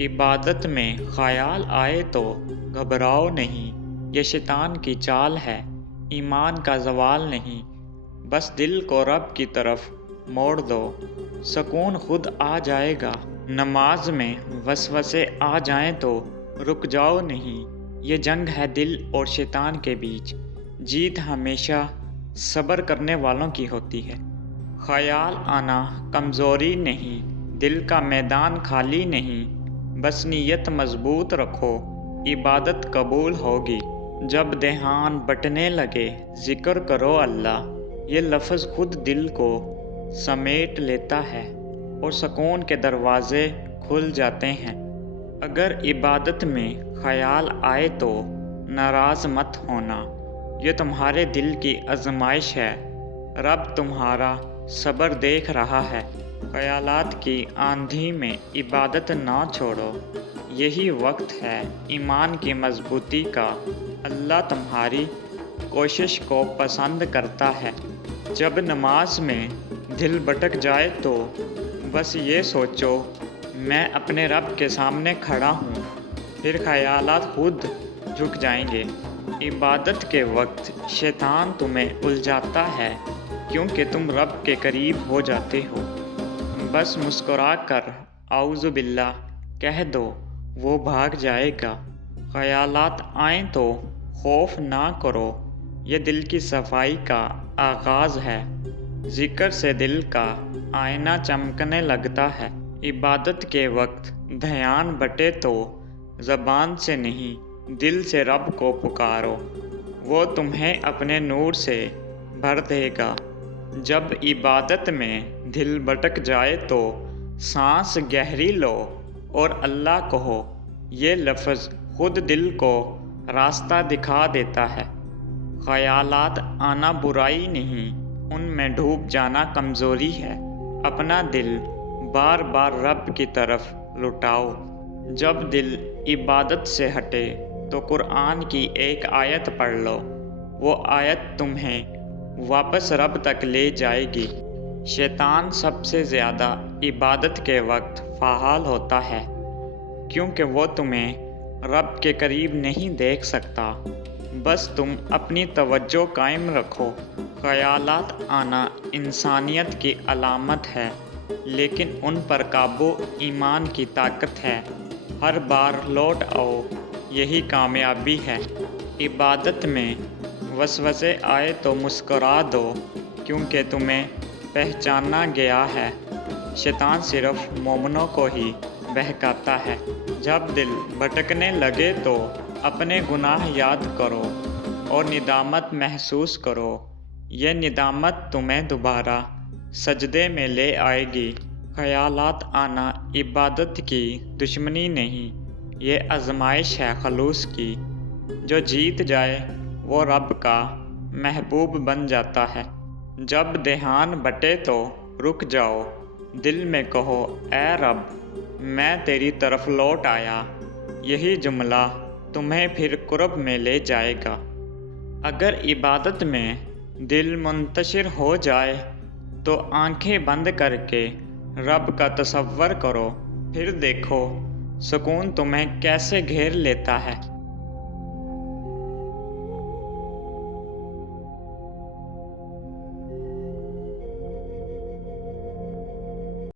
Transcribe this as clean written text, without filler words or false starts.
عبادت میں خیال آئے تو گھبراؤ نہیں، یہ شیطان کی چال ہے، ایمان کا زوال نہیں۔ بس دل کو رب کی طرف موڑ دو، سکون خود آ جائے گا۔ نماز میں وسوسے آ جائیں تو رک جاؤ نہیں، یہ جنگ ہے دل اور شیطان کے بیچ، جیت ہمیشہ صبر کرنے والوں کی ہوتی ہے۔ خیال آنا کمزوری نہیں، دل کا میدان خالی نہیں، بس نیت مضبوط رکھو، عبادت قبول ہوگی۔ جب دھیان بٹنے لگے ذکر کرو اللہ، یہ لفظ خود دل کو سمیٹ لیتا ہے اور سکون کے دروازے کھل جاتے ہیں۔ اگر عبادت میں خیال آئے تو ناراض مت ہونا، یہ تمہارے دل کی آزمائش ہے، رب تمہارا صبر دیکھ رہا ہے۔ خیالات کی آندھی میں عبادت نہ چھوڑو، یہی وقت ہے ایمان کی مضبوطی کا، اللہ تمہاری کوشش کو پسند کرتا ہے۔ جب نماز میں دل بھٹک جائے تو بس یہ سوچو میں اپنے رب کے سامنے کھڑا ہوں، پھر خیالات خود جھک جائیں گے۔ عبادت کے وقت شیطان تمہیں الجھاتا ہے کیونکہ تم رب کے قریب ہو جاتے ہو، بس مسکرا کر اعوذ باللہ کہہ دو، وہ بھاگ جائے گا۔ خیالات آئیں تو خوف نہ کرو، یہ دل کی صفائی کا آغاز ہے، ذکر سے دل کا آئینہ چمکنے لگتا ہے۔ عبادت کے وقت دھیان بٹے تو زبان سے نہیں دل سے رب کو پکارو، وہ تمہیں اپنے نور سے بھر دے گا۔ جب عبادت میں دل بھٹک جائے تو سانس گہری لو اور اللہ کہو، یہ لفظ خود دل کو راستہ دکھا دیتا ہے۔ خیالات آنا برائی نہیں، ان میں ڈوب جانا کمزوری ہے، اپنا دل بار بار رب کی طرف لٹاؤ۔ جب دل عبادت سے ہٹے تو قرآن کی ایک آیت پڑھ لو، وہ آیت تمہیں واپس رب تک لے جائے گی۔ شیطان سب سے زیادہ عبادت کے وقت فعال ہوتا ہے کیونکہ وہ تمہیں رب کے قریب نہیں دیکھ سکتا، بس تم اپنی توجہ قائم رکھو۔ خیالات آنا انسانیت کی علامت ہے، لیکن ان پر قابو ایمان کی طاقت ہے۔ ہر بار لوٹ آؤ، یہی کامیابی ہے۔ عبادت میں وسوسے آئے تو مسکرا دو کیونکہ تمہیں پہچانا گیا ہے، شیطان صرف مومنوں کو ہی بہکاتا ہے۔ جب دل بھٹکنے لگے تو اپنے گناہ یاد کرو اور ندامت محسوس کرو، یہ ندامت تمہیں دوبارہ سجدے میں لے آئے گی۔ خیالات آنا عبادت کی دشمنی نہیں، یہ آزمائش ہے خلوص کی، جو جیت جائے وہ رب کا محبوب بن جاتا ہے۔ جب دھیان بٹے تو رک جاؤ، دل میں کہو اے رب میں تیری طرف لوٹ آیا، یہی جملہ تمہیں پھر قرب میں لے جائے گا۔ اگر عبادت میں دل منتشر ہو جائے تو آنکھیں بند کر کے رب کا تصور کرو، پھر دیکھو سکون تمہیں کیسے گھیر لیتا ہے۔